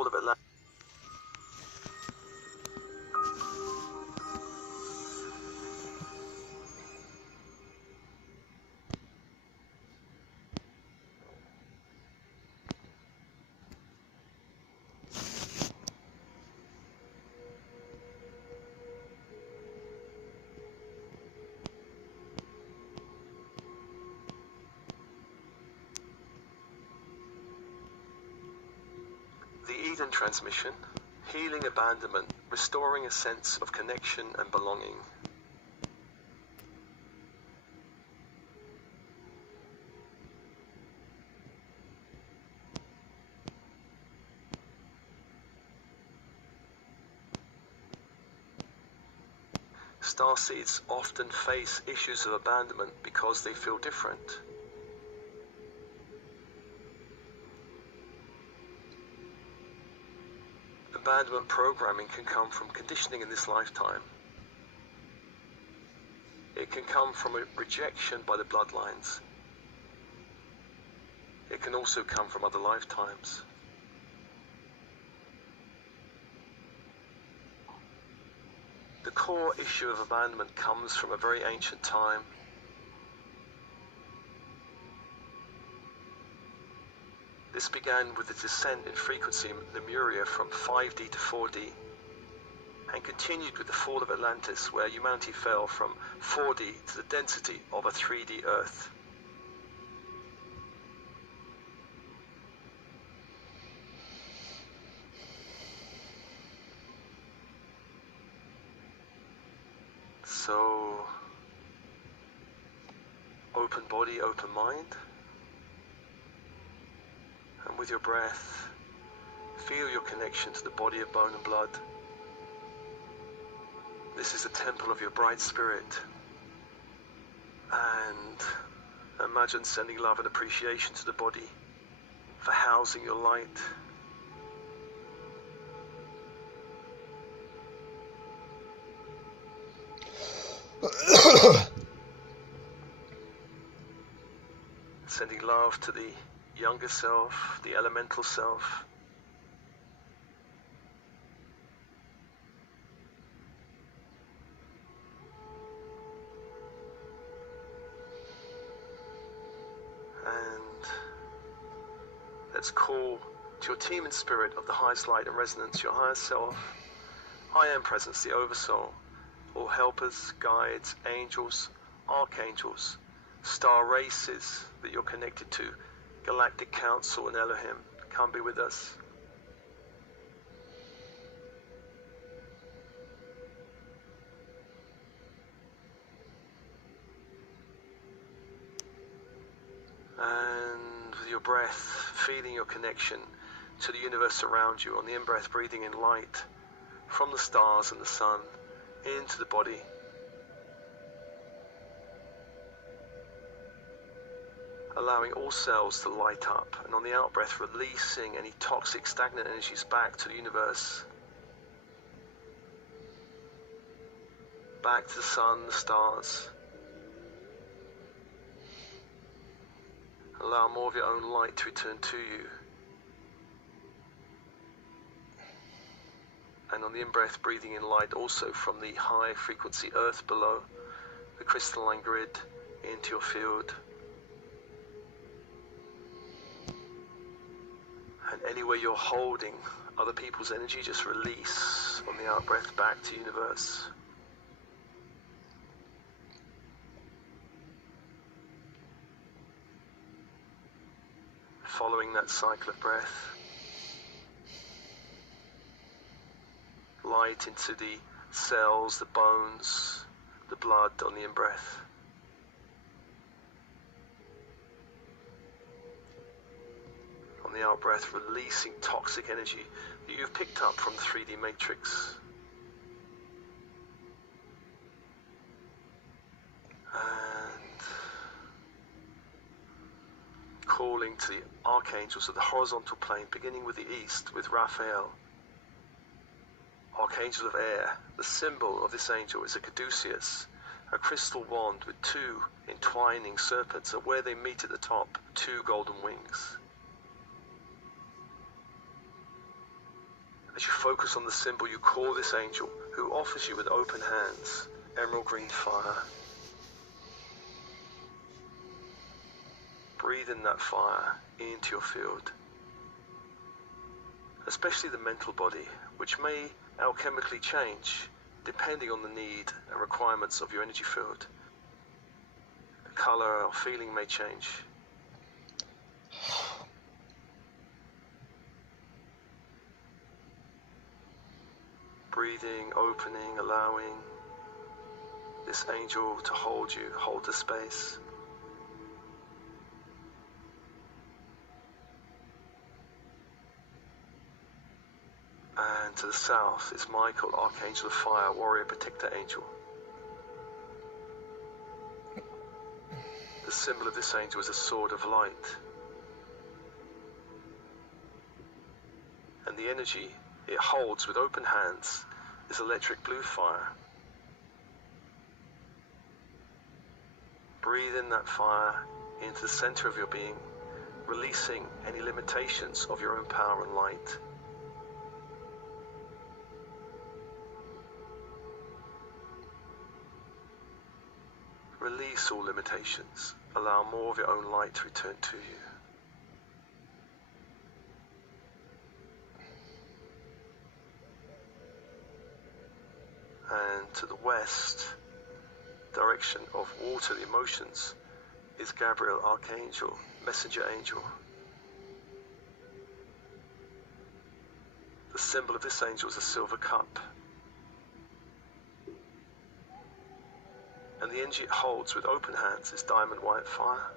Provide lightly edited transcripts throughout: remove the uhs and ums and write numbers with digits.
fall of Atlantis. The Eden transmission, healing abandonment, restoring a sense of connection and belonging. Starseeds often face issues of abandonment because they feel different. Abandonment programming can come from conditioning in this lifetime. It can come from a rejection by the bloodlines. It can also come from other lifetimes. The core issue of abandonment comes from a very ancient time. This began with the descent in frequency in Lemuria from 5D to 4D, and continued with the fall of Atlantis, where humanity fell from 4D to the density of a 3D Earth. So, open body, open mind. And with your breath, feel your connection to the body of bone and blood. This is the temple of your bright spirit. And imagine sending love and appreciation to the body for housing your light. Sending love to the younger self, the elemental self. And let's call to your team in spirit of the highest light and resonance, your higher self, I am presence, the oversoul, all helpers, guides, angels, archangels, star races that you're connected to, Galactic Council and Elohim, come be with us. And with your breath, feeling your connection to the universe around you. On the in-breath, breathing in light from the stars and the sun into the body. Allowing all cells to light up, and on the out-breath, releasing any toxic, stagnant energies back to the universe. Back to the sun, the stars. Allow more of your own light to return to you. And on the in-breath, breathing in light also from the high frequency earth below, the crystalline grid, into your field. And anywhere you're holding other people's energy, just release on the out-breath back to universe. Following that cycle of breath, light into the cells, the bones, the blood on the in-breath. On the out-breath, releasing toxic energy that you've picked up from the 3D matrix. And calling to the archangels of the horizontal plane, beginning with the east, with Raphael, Archangel of Air. The symbol of this angel is a caduceus, a crystal wand with two entwining serpents, and where they meet at the top, two golden wings. As you focus on the symbol, you call this angel, who offers you with open hands, emerald green fire. Breathe in that fire into your field, especially the mental body, which may alchemically change depending on the need and requirements of your energy field. The color or feeling may change. Breathing, opening, allowing this angel to hold you, hold the space. And to the south is Michael, Archangel of Fire, Warrior Protector Angel. The symbol of this angel is a sword of light. And the energy it holds with open hands is electric blue fire. Breathe in that fire into the center of your being, releasing any limitations of your own power and light. Release all limitations. Allow more of your own light to return to you. And to the west, direction of water, the emotions, is Gabriel, Archangel, Messenger Angel. The symbol of this angel is a silver cup. And the energy it holds with open hands is diamond white fire.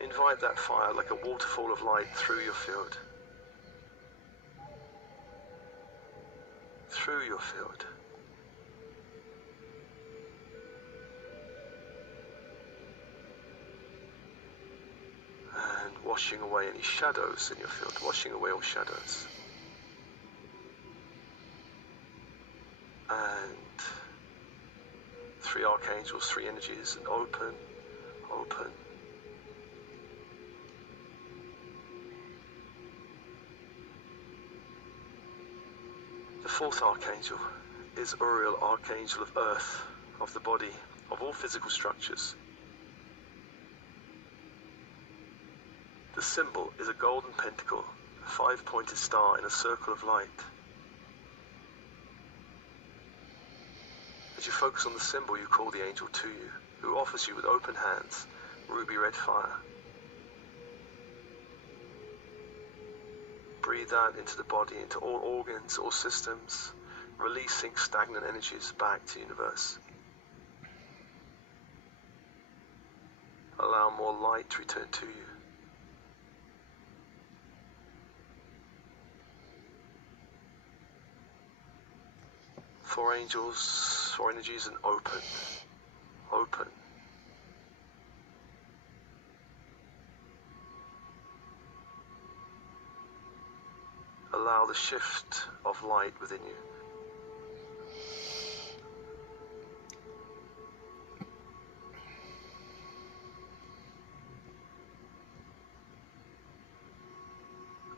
Invite that fire like a waterfall of light through your field. Through your field. And washing away any shadows in your field, washing away all shadows. And 3 archangels, 3 energies, and open, open. The 4th archangel is Uriel, Archangel of Earth, of the body, of all physical structures. The symbol is a golden pentacle, a 5-pointed star in a circle of light. As you focus on the symbol, you call the angel to you, who offers you with open hands, ruby red fire. Breathe out into the body, into all organs, all systems, releasing stagnant energies back to the universe. Allow more light to return to you. Four angels, 4 energies, and open, open. Allow the shift of light within you.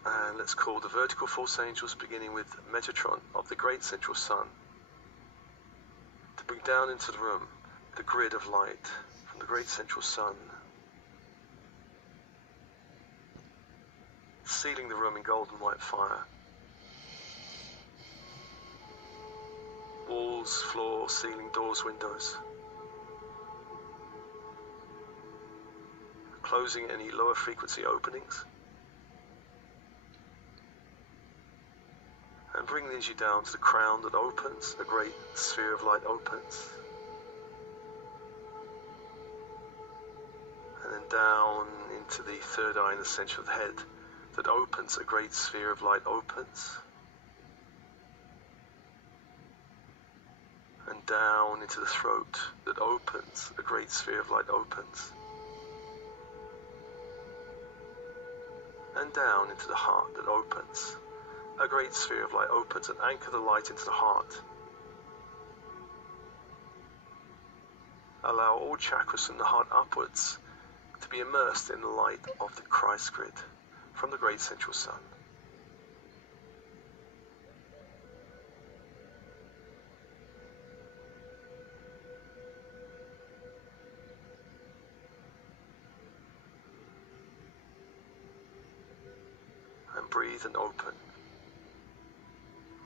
And let's call the vertical force angels, beginning with Metatron of the great central sun, to bring down into the room the grid of light from the great central sun, sealing the room in golden white fire. Walls, floor, ceiling, doors, windows. Closing any lower frequency openings. And bring the energy down to the crown that opens, a great sphere of light opens. And then down into the 3rd eye in the center of the head that opens, a great sphere of light opens. And down into the throat that opens, a great sphere of light opens. And down into the heart that opens. A great sphere of light opens, and anchor the light into the heart. Allow all chakras from the heart upwards to be immersed in the light of the Christ grid, from the great central sun. And breathe and open,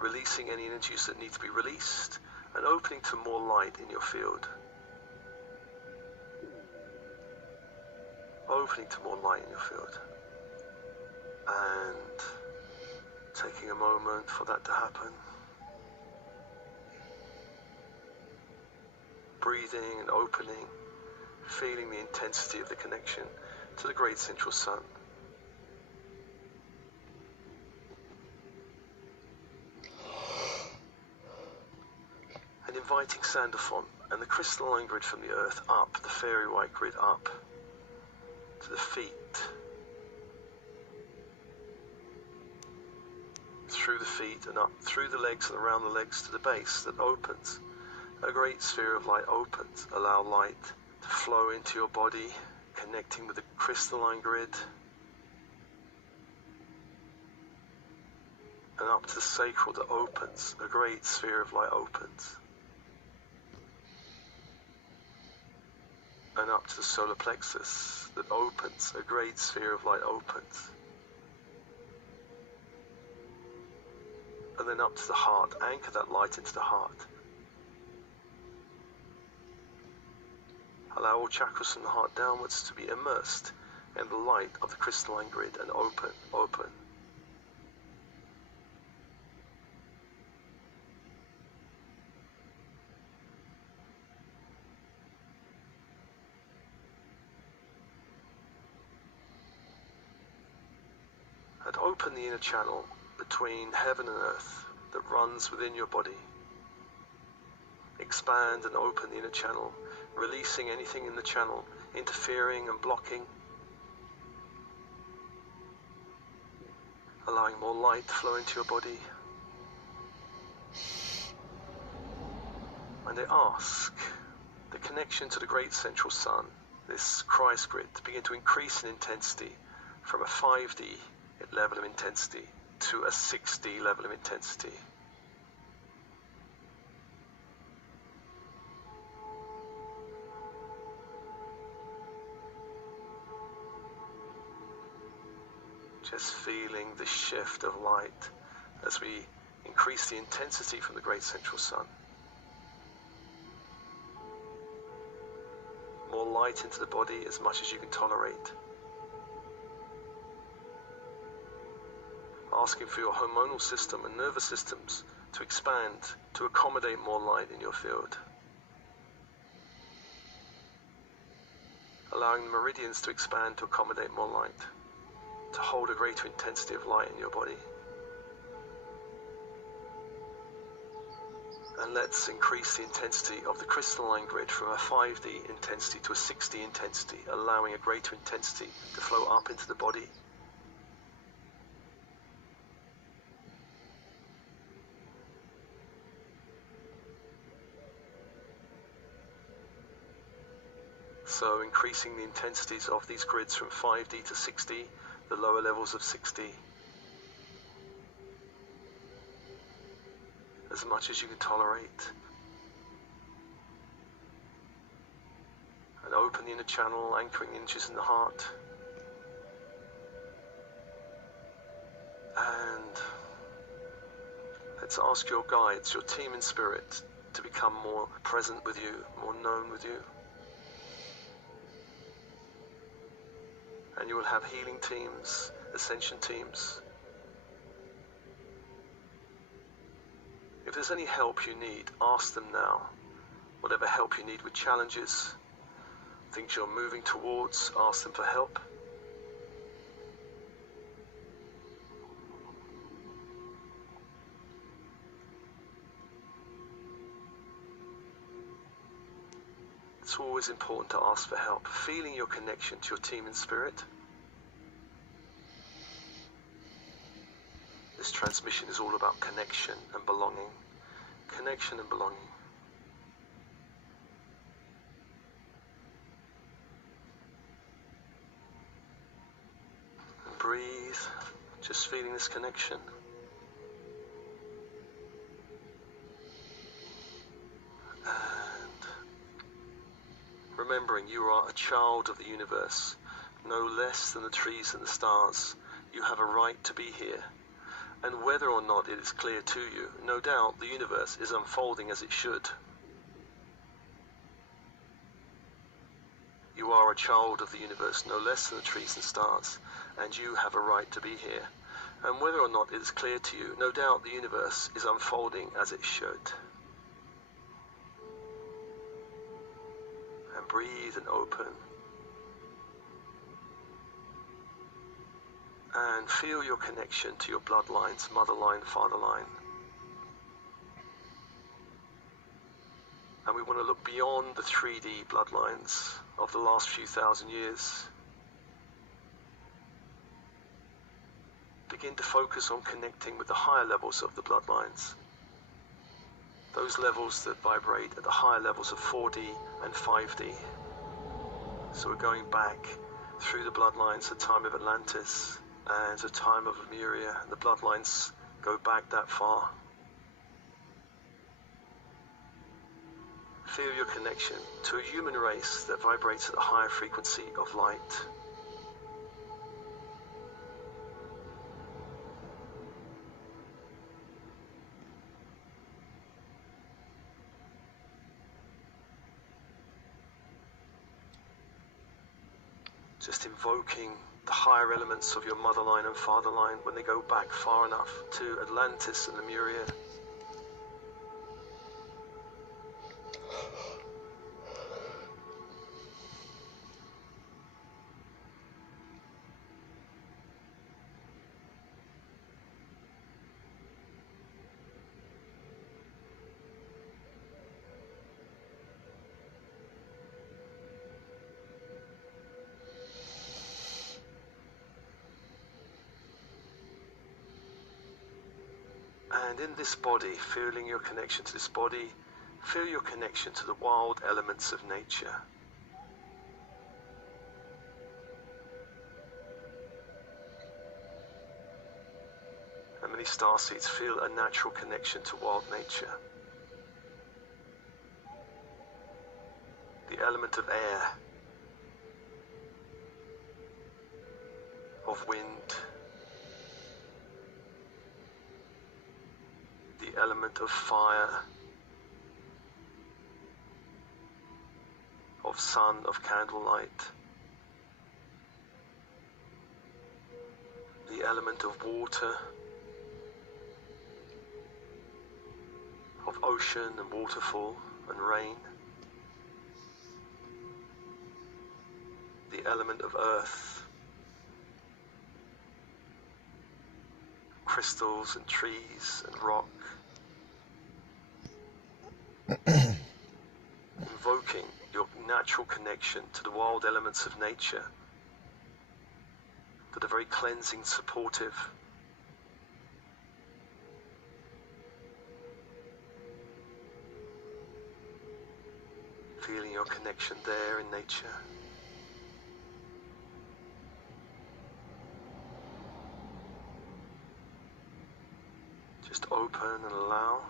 releasing any energies that need to be released and opening to more light in your field. Opening to more light in your field. And taking a moment for that to happen. Breathing and opening, feeling the intensity of the connection to the great central sun. And inviting Sandalphon and the crystalline grid from the earth up, the fairy white grid up to the feet, through the feet and up through the legs and around the legs to the base that opens. A great sphere of light opens. Allow light to flow into your body, connecting with the crystalline grid. And up to the sacral that opens. A great sphere of light opens. And up to the solar plexus that opens. A great sphere of light opens. And then up to the heart. Anchor that light into the heart. Allow all chakras from the heart downwards to be immersed in the light of the crystalline grid and open, open. And open the inner channel between heaven and earth that runs within your body. Expand and open the inner channel, releasing anything in the channel, interfering and blocking. Allowing more light to flow into your body. And I ask the connection to the great central sun, this Christ grid, to begin to increase in intensity from a 5D level of intensity to a 6D level of intensity. Just feeling the shift of light as we increase the intensity from the great central sun. More light into the body as much as you can tolerate. Asking for your hormonal system and nervous systems to expand, to accommodate more light in your field. Allowing the meridians to expand to accommodate more light, to hold a greater intensity of light in your body. And let's increase the intensity of the crystalline grid from a 5D intensity to a 6D intensity, allowing a greater intensity to flow up into the body. So increasing the intensities of these grids from 5D to 6D, the lower levels of 6D. As much as you can tolerate. And open the inner channel, anchoring inches in the heart. And let's ask your guides, your team in spirit, to become more present with you, more known with you. And you will have healing teams, ascension teams. If there's any help you need, ask them now. Whatever help you need with challenges, things you're moving towards, ask them for help. It's always important to ask for help, feeling your connection to your team in spirit. This transmission is all about connection and belonging. Connection and belonging. And breathe. Just feeling this connection. And remembering you are a child of the universe, no less than the trees and the stars. You have a right to be here. And whether or not it is clear to you, no doubt the universe is unfolding as it should. You are a child of the universe, no less than the trees and stars, and you have a right to be here. And whether or not it is clear to you, no doubt the universe is unfolding as it should. And breathe and open. And feel your connection to your bloodlines, mother line, father line. And we want to look beyond the 3D bloodlines of the last few thousand years. Begin to focus on connecting with the higher levels of the bloodlines. Those levels that vibrate at the higher levels of 4D and 5D. So we're going back through the bloodlines at the time of Atlantis and the time of Lemuria. And the bloodlines go back that far. Feel your connection to a human race that vibrates at a higher frequency of light. Just invoking the higher elements of your mother line and father line when they go back far enough to Atlantis and Lemuria. And in this body, feeling your connection to this body, feel your connection to the wild elements of nature. And many starseeds feel a natural connection to wild nature. The element of air, of wind, the element of fire, of sun, of candlelight, the element of water, of ocean and waterfall and rain, the element of earth, crystals and trees and rock. Invoking your natural connection to the wild elements of nature that are very cleansing, supportive. Feeling your connection there in nature. Just open and allow.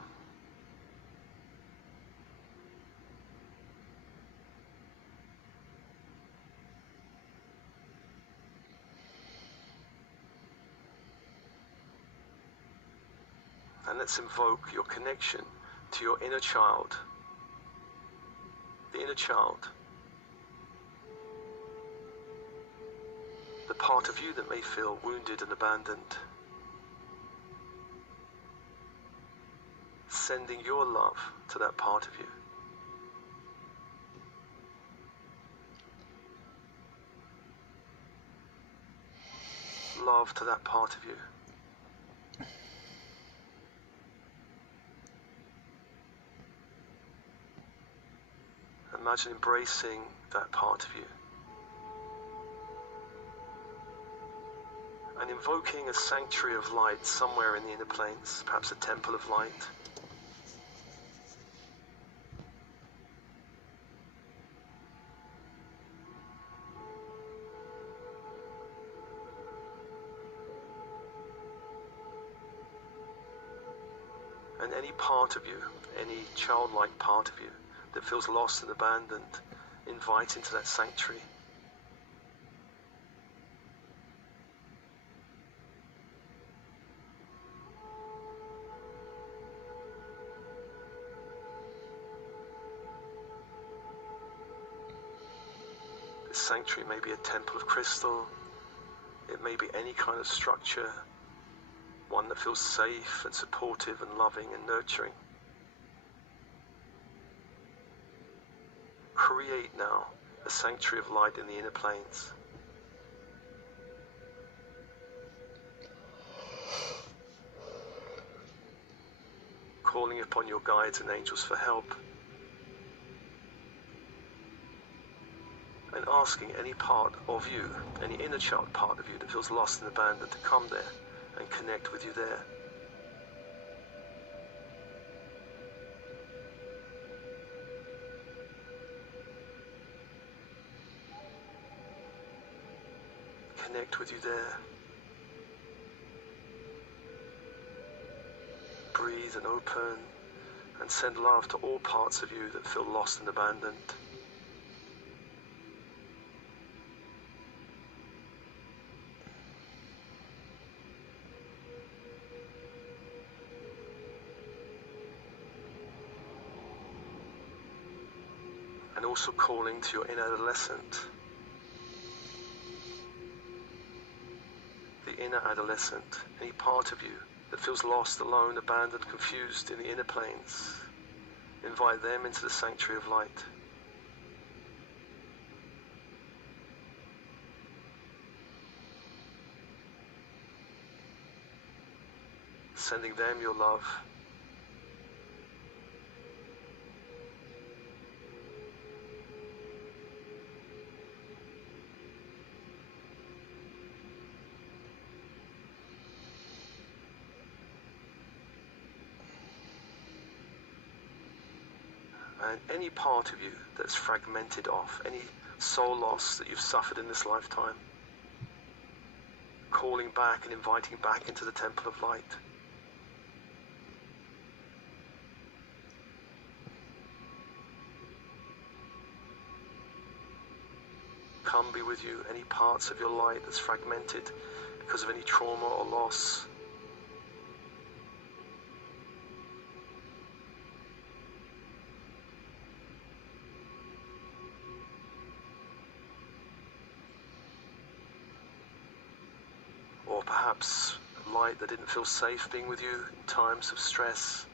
And let's invoke your connection to your inner child. The inner child. The part of you that may feel wounded and abandoned. Sending your love to that part of you. Love to that part of you. Imagine embracing that part of you. And invoking a sanctuary of light somewhere in the inner planes, perhaps a temple of light. And any part of you, any childlike part of you that feels lost and abandoned, invite into that sanctuary. This sanctuary may be a temple of crystal. It may be any kind of structure, one that feels safe and supportive and loving and nurturing. Create now a sanctuary of light in the inner planes. Calling upon your guides and angels for help. And asking any part of you, any inner child part of you that feels lost and abandoned, to come there and connect with you there. Connect with you there. Breathe and open and send love to all parts of you that feel lost and abandoned. And also calling to your inner adolescent. The inner adolescent, any part of you that feels lost, alone, abandoned, confused in the inner planes. Invite them into the sanctuary of light. Sending them your love. And any part of you that's fragmented off, any soul loss that you've suffered in this lifetime, calling back and inviting back into the temple of light. Come be with you, any parts of your light that's fragmented because of any trauma or loss. Or perhaps light that didn't feel safe being with you in times of stress.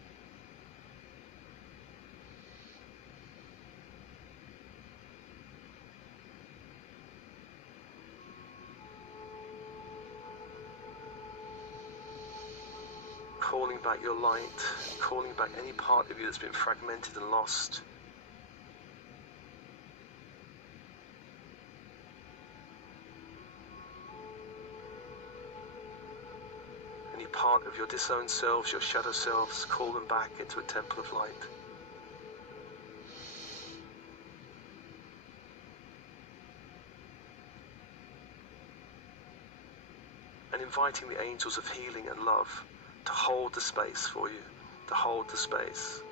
Calling back your light, calling back any part of you that's been fragmented and lost. Any part of your disowned selves, your shadow selves, call them back into a temple of light. And inviting the angels of healing and love to hold the space for you, to hold the space.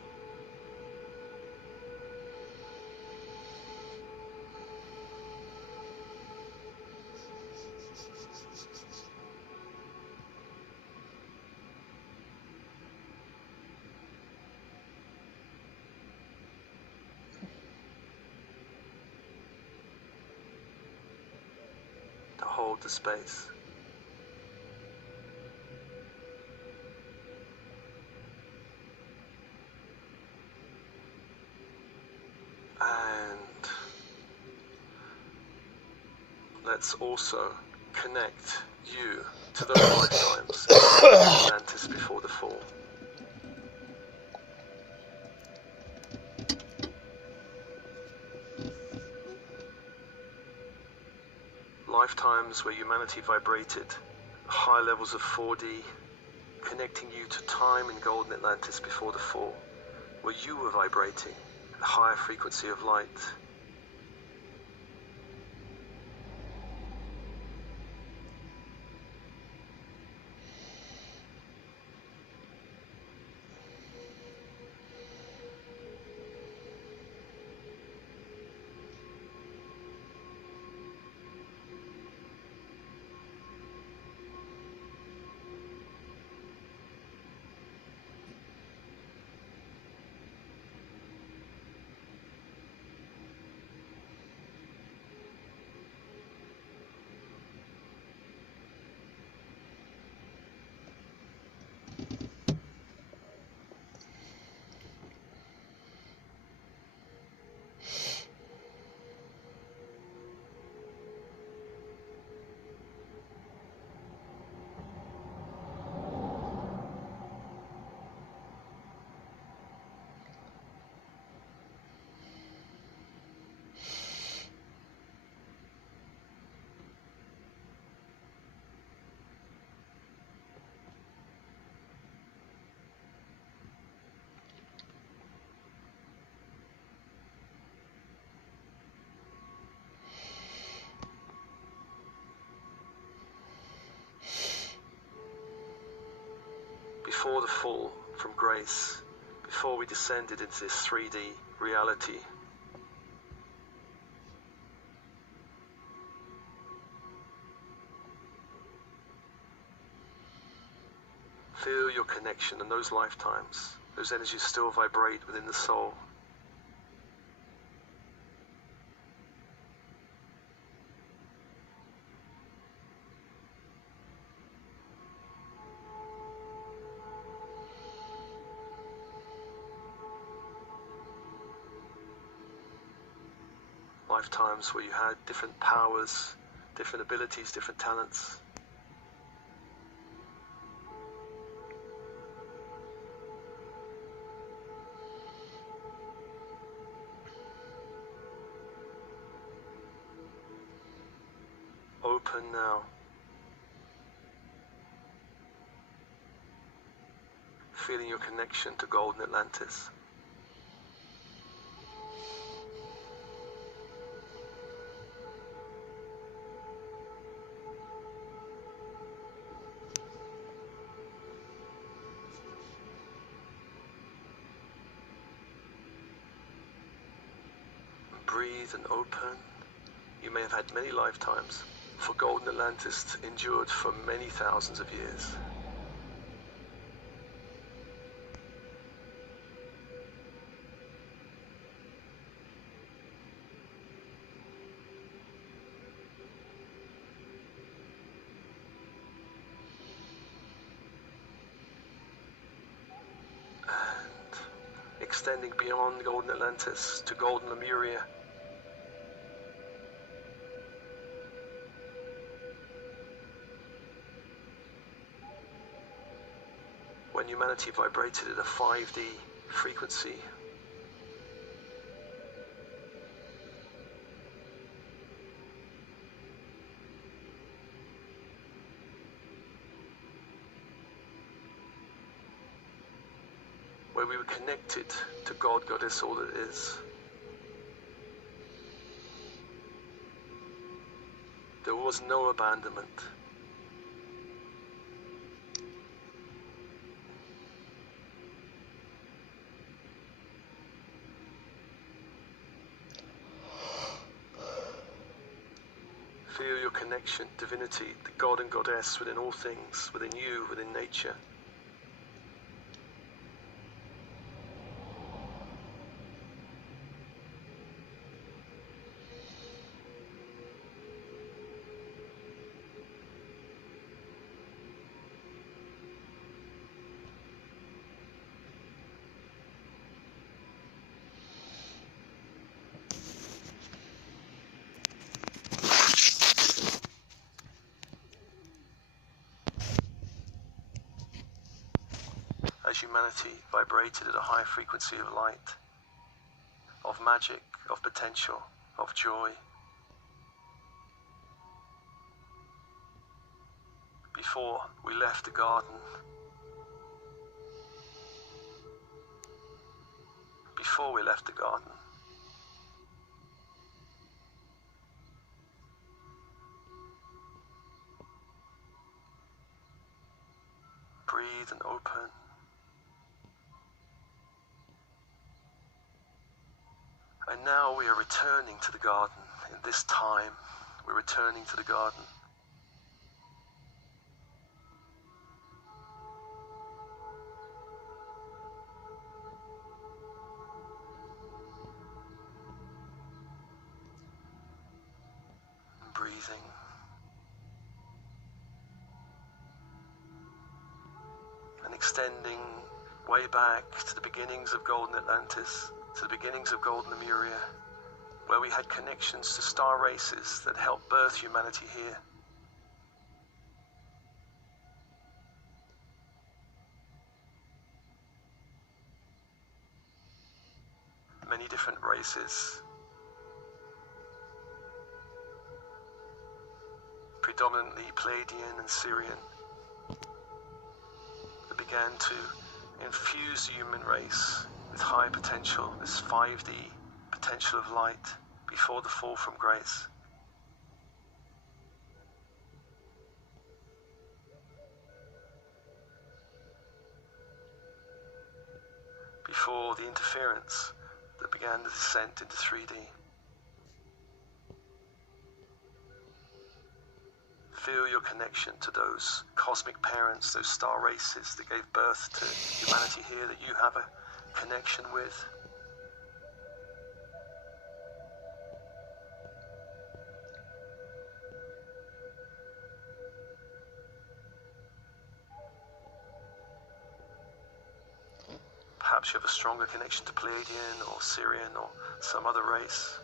To hold the space. And let's also connect you to those lifetimes in Atlantis before the fall. Lifetimes where humanity vibrated high levels of 4D, connecting you to time in golden Atlantis before the fall, where you were vibrating at a higher frequency of light. before the fall from grace, before we descended into this 3D reality. Feel your connection in those lifetimes. Those energies still vibrate within the soul. Lifetimes where you had different powers, different abilities, different talents. Open now. Feeling your connection to Golden Atlantis. Breathe and open. You may have had many lifetimes, for Golden Atlantis endured for many thousands of years. And extending beyond Golden Atlantis to Golden Lemuria. When humanity vibrated at a 5D frequency. Where we were connected to God, Goddess, all that is. There was no abandonment. Feel your connection, divinity, the God and Goddess within all things, within you, within nature. As humanity vibrated at a high frequency of light, of magic, of potential, of joy. Before we left the garden, breathe and open. And now we are returning to the garden. In this time, we're returning to the garden. And breathing. And extending way back to the beginnings of Golden Atlantis, to the beginnings of Golden Lemuria, where we had connections to star races that helped birth humanity here. Many different races, predominantly Pleiadian and Sirian, that began to infuse the human race with high potential, this 5D potential of light before the fall from grace. before the interference that began the descent into 3D. Feel your connection to those cosmic parents, those star races that gave birth to humanity here that you have a connection with. Perhaps you have a stronger connection to Pleiadian or Syrian or some other race.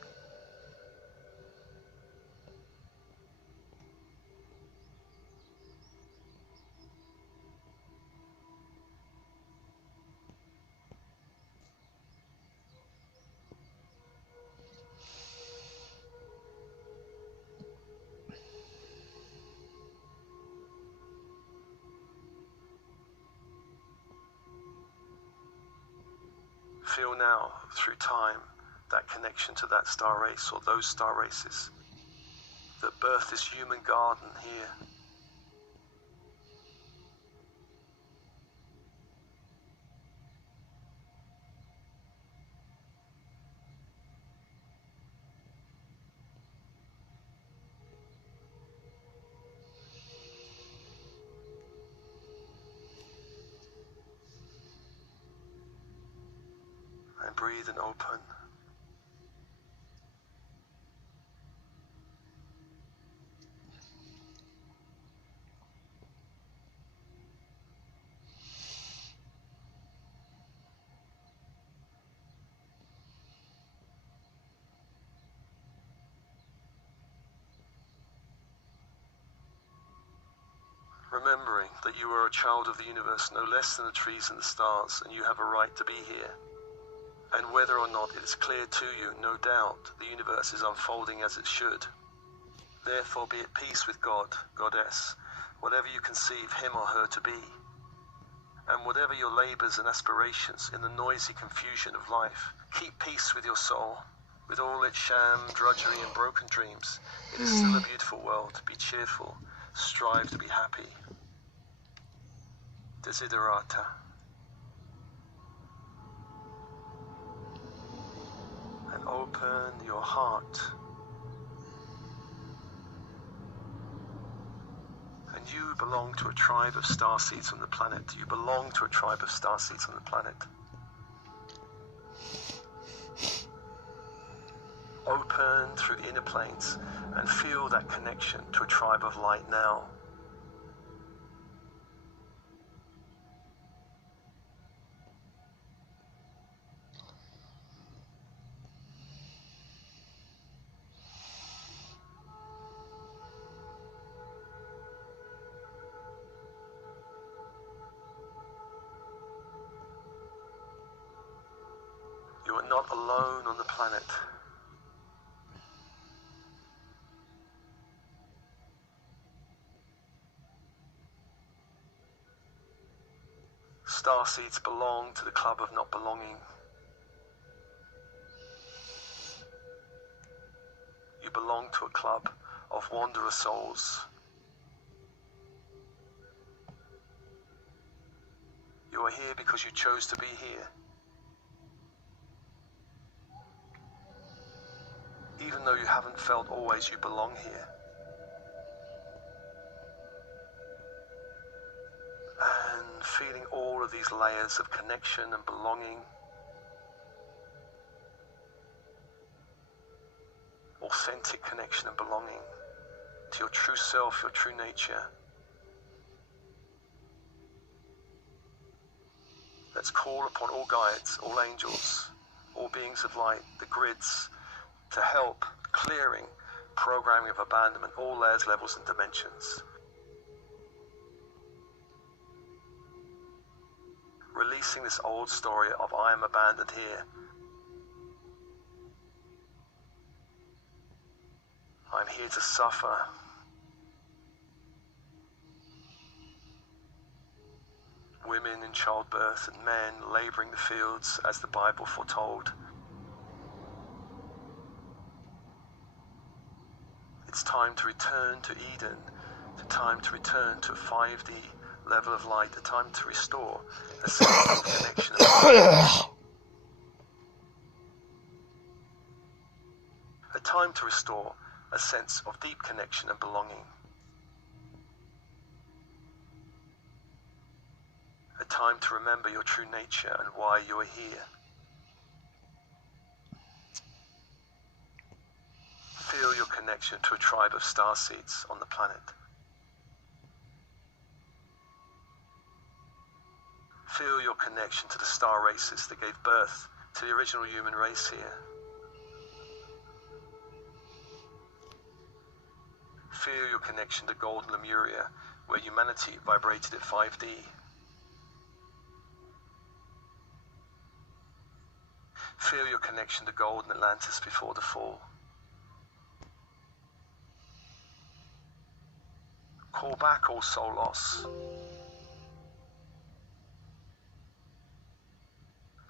Feel now, through time, that connection to that star race or those star races that birthed this human garden here. And breathe and open. Remembering that you are a child of the universe, no less than the trees and the stars, and you have a right to be here. And whether or not it is clear to you, no doubt, the universe is unfolding as it should. Therefore be at peace with God, Goddess, whatever you conceive him or her to be. And whatever your labors and aspirations in the noisy confusion of life, keep peace with your soul. With all its sham, drudgery and broken dreams, it is still a beautiful world. Be cheerful, strive to be happy. Desiderata. And open your heart. And you belong to a tribe of starseeds on the planet. You belong to a tribe of starseeds on the planet. Open through the inner planes and feel that connection to a tribe of light now. You are not alone on the planet. Starseeds belong to the club of not belonging. You belong to a club of wanderer souls. You are here because you chose to be here. Even though you haven't felt always you belong here. And feeling all of these layers of connection and belonging. Authentic connection and belonging to your true self, your true nature. Let's call upon all guides, all angels, all beings of light, the grids, to help clearing, programming of abandonment, all layers, levels and dimensions. Releasing this old story of I am abandoned here. I'm here to suffer. Women in childbirth and men laboring the fields as the Bible foretold. It's time to return to Eden, the time to return to a 5D level of light, the time to restore a sense of connection. time to restore a sense of deep connection and belonging. A time to remember your true nature and why you are here. Feel your connection to a tribe of starseeds on the planet. Feel your connection to the star races that gave birth to the original human race here. Feel your connection to golden Lemuria, where humanity vibrated at 5D. Feel your connection to golden Atlantis before the fall. Call back all soul loss.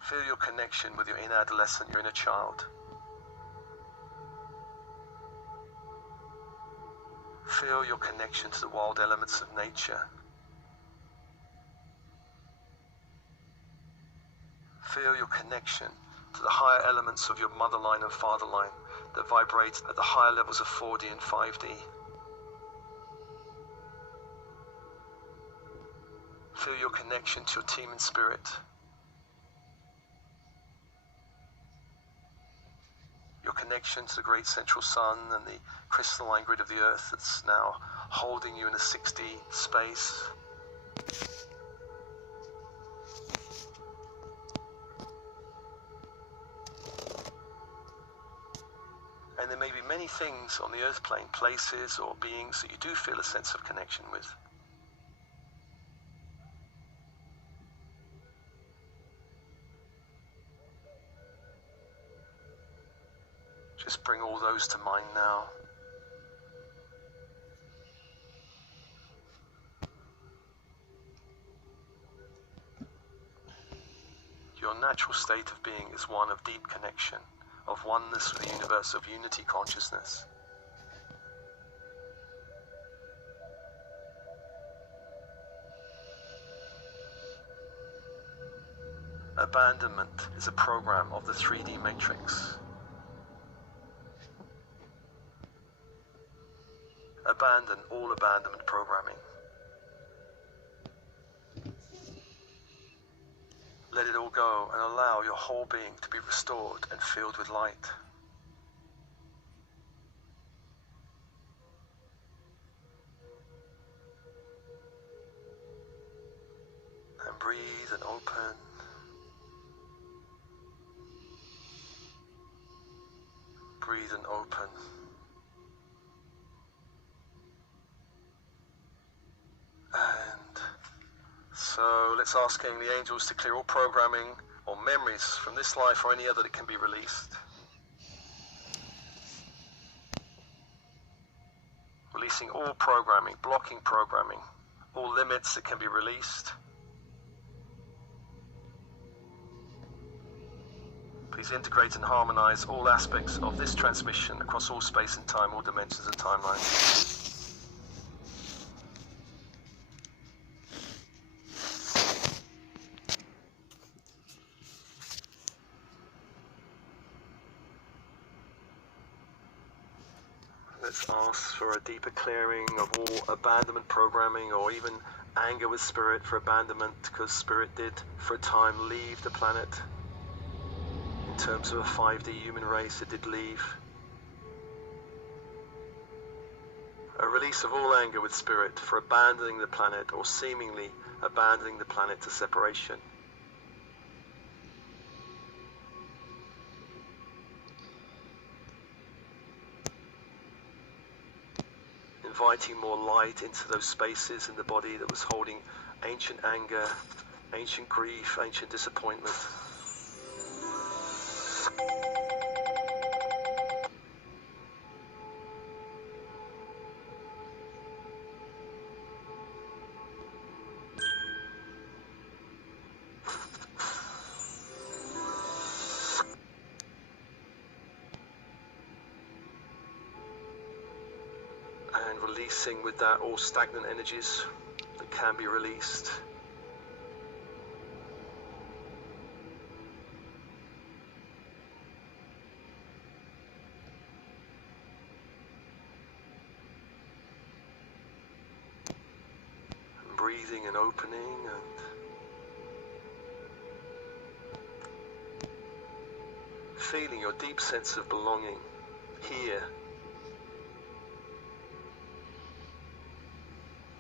Feel your connection with your inner adolescent, your inner child. Feel your connection to the wild elements of nature. Feel your connection to the higher elements of your mother line and father line that vibrate at the higher levels of 4D and 5D. Feel your connection to your team in spirit. Your connection to the great central sun and the crystalline grid of the earth that's now holding you in a 6D space. And there may be many things on the earth plane, places or beings that you do feel a sense of connection with. Just bring all those to mind now. Your natural state of being is one of deep connection, of oneness with the universe, of unity consciousness. Abandonment is a program of the 3D matrix. Abandon all abandonment programming. Let it all go and allow your whole being to be restored and filled with light. And breathe and open. Breathe and open. And so let's ask the angels to clear all programming or memories from this life or any other that can be released. Releasing all programming, blocking programming, all limits that can be released. Please integrate and harmonize all aspects of this transmission across all space and time, all dimensions and timelines. Let's ask for a deeper clearing of all abandonment programming or even anger with spirit for abandonment, because spirit did for a time leave the planet. In terms of a 5D human race, it did leave. A release of all anger with spirit for abandoning the planet or seemingly abandoning the planet to separation. Inviting more light into those spaces in the body that was holding ancient anger, ancient grief, ancient disappointment. And releasing with that all stagnant energies that can be released. breathing and opening, and feeling your deep sense of belonging here